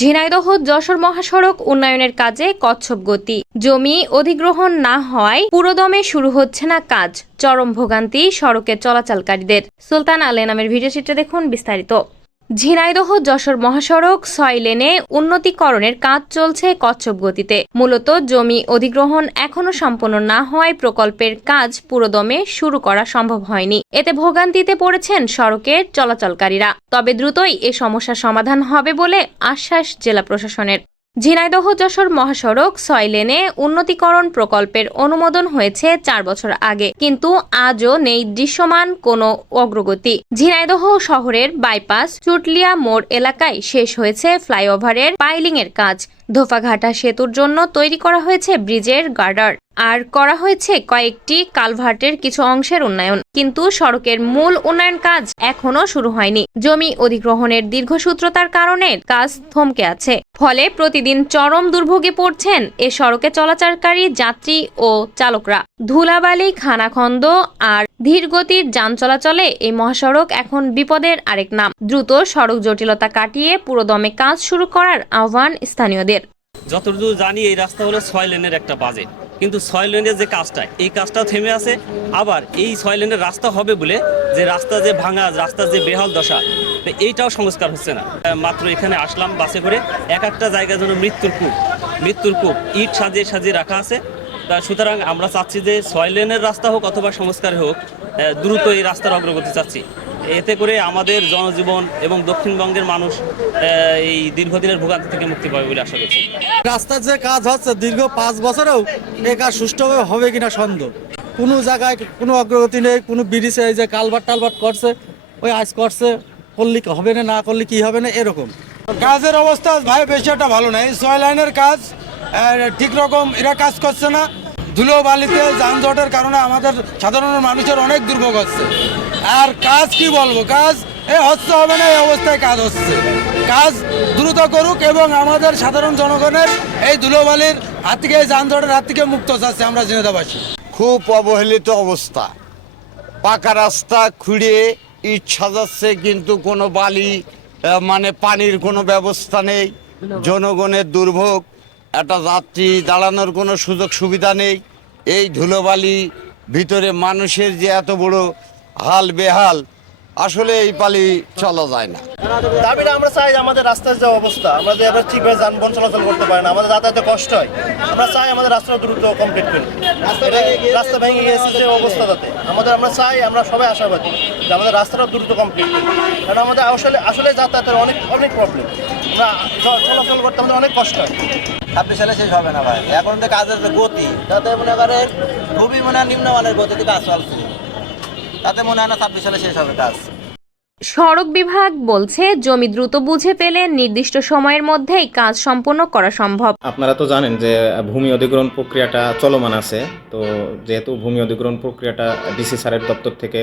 ঝিনাইদহ যশোর মহাসড়ক উন্নয়নের কাজে কচ্ছপ গতি। জমি অধিগ্রহণ না হওয়ায় পুরোদমে শুরু হচ্ছে না কাজ। চরম ভোগান্তি সড়কে চলাচলকারীদের। সুলতান আলে নামের ভিডিও চিত্রে দেখুন বিস্তারিত। ঝিনাইদহ, যশোর মহাসড়ক, ছয় লেনে উন্নতিকরণের কাজ চলছে কচ্ছপ গতিতে। মূলত জমি অধিগ্রহণ এখনও সম্পন্ন না হওয়ায় প্রকল্পের কাজ পুরোদমে শুরু করা সম্ভব হয়নি। এতে ভোগান্তিতে পড়েছেন সড়কের চলাচলকারীরা। তবে দ্রুতই এ সমস্যা সমাধান হবে বলে আশ্বাস জেলা প্রশাসনের। ঝিনাইদহ যশোর মহাসড়ক ছয় লেনে উন্নতিকরণ প্রকল্পের অনুমোদন হয়েছে চার বছর আগে, কিন্তু আজও নেই দৃশ্যমান কোনো অগ্রগতি। ঝিনাইদহ শহরের বাইপাস চুটলিয়া মোড় এলাকায় শেষ হয়েছে ফ্লাইওভারের পাইলিং এর কাজ। ধোফাঘাটা সেতুর জন্য তৈরি করা হয়েছে ব্রিজের গার্ডার। আর করা হয়েছে কয়েকটি কালভার্টের কিছু অংশের উন্নয়ন। কিন্তু সড়কের মূল উন্নয়ন কাজ এখনও শুরু হয়নি। জমি অধিগ্রহণের দীর্ঘসূত্রতার কারণে কাজ থমকে আছে। ফলে প্রতিদিন চরম দুর্ভোগে পড়ছেন এ সড়কে চলাচলকারী যাত্রী ও চালকরা। ধুলাবালি, খানাখন্দ আর ধীরগতির যান চলাচলে এই মহাসড়ক এখন বিপদের আরেক নাম। দ্রুত সড়ক জটিলতা কাটিয়ে পুরোদমে কাজ শুরু করার আহ্বান স্থানীয়দের। যতদূর জানি এই রাস্তা হলো ছয় লেনের একটা বাজেট। কিন্তু ছয় লেনের যে কাজটা, এই কাজটাও থেমে আছে। আবার এই ছয় লেনের রাস্তা হবে বলে যে রাস্তা যে ভাঙা, রাস্তার যে বেহাল দশা এইটাও সংস্কার হচ্ছে না। মাত্র এখানে আসলাম বাসে করে। এক একটা জায়গায় যেন মৃত্যুর কূপ মৃত্যুর কূপ, ইট সাজিয়ে সাজিয়ে রাখা আছে। তা সুতরাং আমরা চাচ্ছি যে ছয় লেনের রাস্তা হোক অথবা সংস্কার হোক দ্রুত এই রাস্তার অগ্রগতি চাচ্ছি। এতে করে আমাদের জনজীবন এবং দক্ষিণবঙ্গের মানুষ এই দীর্ঘদিনের ভোগান্তি থেকে মুক্তি পাবে বলে আশা করছি। রাস্তার যে কাজ হচ্ছে দীর্ঘ পাঁচ বছরেও এ কাজ সুষ্ঠুভাবে হবে কিনা সন্দেহ। কোনো জায়গায় কোনো অগ্রগতি নেই কোনো ব্রিজে এই যে কালবার টালভার্ট করছে ওই আজ করছে করলে হবে না না করলে কি হবে না এরকম। কাজের অবস্থা ভাই বেশি একটা ভালো নাই। ছয় লাইনের কাজ ঠিক রকম এরা কাজ করছে না। ধুলো বালিতে যানজটের কারণে আমাদের সাধারণ মানুষের অনেক দুর্ভোগ হচ্ছে। আর কাজ কি বলব? কাজ, এ হচ্ছে হবে না, এই অবস্থায় কাজ হচ্ছে। কাজ দ্রুত করুক এবং আমাদের সাধারণ জনগণের এই ধুলোবালির হাত থেকে এই যানজটের হাত থেকে মুক্ত চাচ্ছে আমরা জেনেদাবাসী। খুব অবহেলিত অবস্থা। পাকা রাস্তা খুঁড়ে ইট সাজাচ্ছে কিন্তু কোনো বালি মানে পানির কোনো ব্যবস্থা নেই। জনগণের দুর্ভোগ, একটা যাত্রী দাঁড়ানোর কোনো সুযোগ সুবিধা নেই। এই ধুলোবালি ভিতরে মানুষের যে এত বড় হাল বেহাল আসলে এই পালি চলা যায় না। দাবিটা আমরা চাই আমাদের রাস্তার যে অবস্থা আমরা যে আমরা ঠিকভাবে যানবাহন চলাচল করতে পারি না আমাদের যাতায়াতে কষ্ট হয়। আমরা চাই আমাদের রাস্তা দ্রুত কমপ্লিট করি। রাস্তা ভেঙে গিয়েছে যে অবস্থা তাতে। আমাদের আমরা চাই আমরা সবাই আশাবাদী যে আমাদের রাস্তাটা দ্রুত কমপ্লিট করি। কারণ আমাদের আসলে আসলে যাতায়াতের অনেক অনেক প্রবলেম আমরা চলাচল করতে আমাদের অনেক কষ্ট হয়। ছাব্বিশ সালে শেষ হবে না ভাই। এখন তো কাজের যে গতি তাতে মনে করেন খুবই মনে হয় নিম্নমানের গতিতে কাজ চলছে। তাতে মনে হয় না ছাব্বিশ সালে শেষ হবে কাজ। সড়ক বিভাগ বলছে জমি দ্রুত বুঝে পেলে নির্দিষ্ট সময়ের মধ্যেই কাজ সম্পন্ন করা সম্ভব। আপনারা তো জানেন যে ভূমি অধিগ্রহণ প্রক্রিয়াটা চলমান আছে। তো যেহেতু ভূমি অধিগ্রহণ প্রক্রিয়াটা ডিসি স্যারের দপ্তর থেকে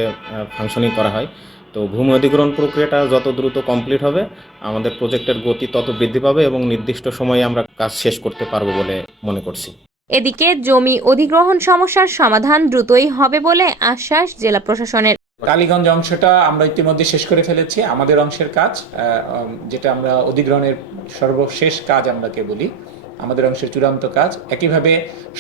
ফাংশনিং করা হয় তো ভূমি অধিগ্রহণ প্রক্রিয়াটা যত দ্রুত কমপ্লিট হবে আমাদের প্রজেক্টের গতি তত বৃদ্ধি পাবে এবং নির্দিষ্ট সময়ে আমরা কাজ শেষ করতে পারব বলে মনে করছি। এদিকে জমি অধিগ্রহণ সমস্যার সমাধান দ্রুতই হবে বলে আশ্বাস জেলা প্রশাসনের। কালীগঞ্জ অংশটা আমরা ইতিমধ্যে শেষ করে ফেলেছি, আমাদের অংশের কাজ যেটা আমরা অধিগ্রহণের সর্বশেষ কাজ আমরাকে বলি আমাদের অংশের চূড়ান্ত কাজ। একইভাবে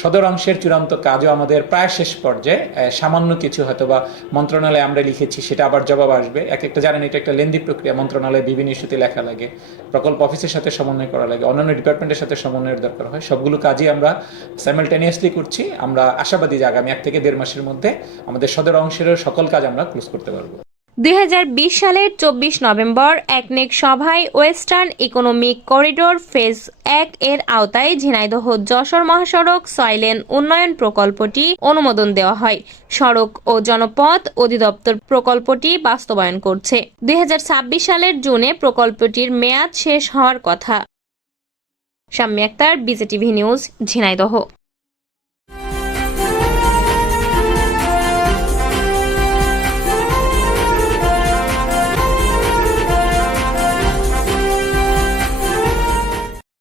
সদর অংশের চূড়ান্ত কাজও আমাদের প্রায় শেষ পর্যায়ে। সামান্য কিছু হয়তো বা মন্ত্রণালয়ে আমরা লিখেছি, সেটা আবার জবাব আসবে। এক একটা জানেন, এটা একটা লেন্দি প্রক্রিয়া, মন্ত্রণালয়ে বিভিন্ন ইস্যুতে লেখা লাগে, প্রকল্প অফিসের সাথে সমন্বয় করা লাগে, অন্যান্য ডিপার্টমেন্টের সাথে সমন্বয়ের দরকার হয়। সবগুলো কাজই আমরা সাইমেলটেনিয়াসলি করছি। আমরা আশাবাদী যে আগামী এক থেকে দেড় মাসের মধ্যে আমাদের সদর অংশেরও সকল কাজ আমরা ক্লোজ করতে পারব। দুই হাজার বিশ সালের চব্বিশ নভেম্বর একনেক সভায় ওয়েস্টার্ন ইকোনমিক করিডোর ফেজ এক এর আওতায় ঝিনাইদহ যশোর মহাসড়ক সয়লেন উন্নয়ন প্রকল্পটি অনুমোদন দেওয়া হয়। সড়ক ও জনপথ অধিদপ্তর প্রকল্পটি বাস্তবায়ন করছে। দুই হাজার ছাব্বিশ সালের জুনে প্রকল্পটির মেয়াদ শেষ হওয়ার কথা। Shammi Akter, BJTV news, Jhenaidah.